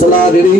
चला ready.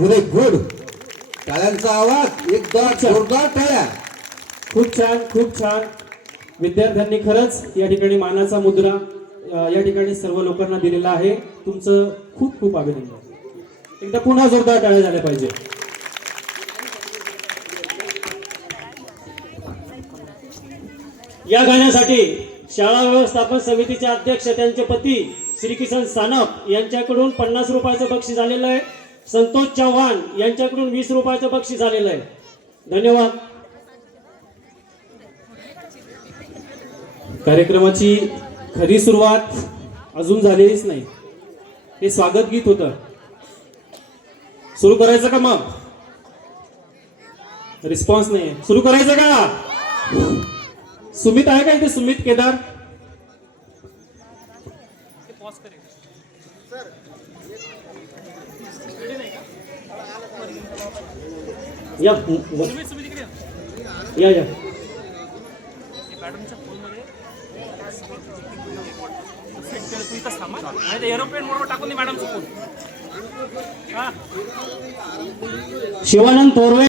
Very good. टाळ्यांचा आवाज एकदा जोरदार टाळ्या. खूप छान, खूप छान. विद्यार्थ्यांनी खरंच या ठिकाणी मानाचा मुद्रा या ठिकाणी सर्व लोकांना दिलेला आहे. तुमचं खूप खूप अभिनंदन. एकदा पुन्हा जोरदार टाळ्या झाल्या पाहिजे. या गाण्यासाठी शाळा व्यवस्थापन समितीचे अध्यक्ष त्यांचे पती श्री किसन सानप यांच्याकडून 50 रुपयाचं बक्षीस आलेलं आहे. संतोष चव्हाण यांच्याकडून 20 रुपयाचं बक्षीस आलेलं आहे. धन्यवाद. कार्यक्रमाची खरी सुरुवात अजून झालेलीच नाही. हे स्वागत गीत होतं. सुरू करायचं का? मग रिस्पॉन्स नाही. सुरू करायचं का? सुमित आहे का इथे? सुमित केदार. या या या. एरोप्लेन मोडवर टाकून दे मॅडम. शिवानंद तोरवे.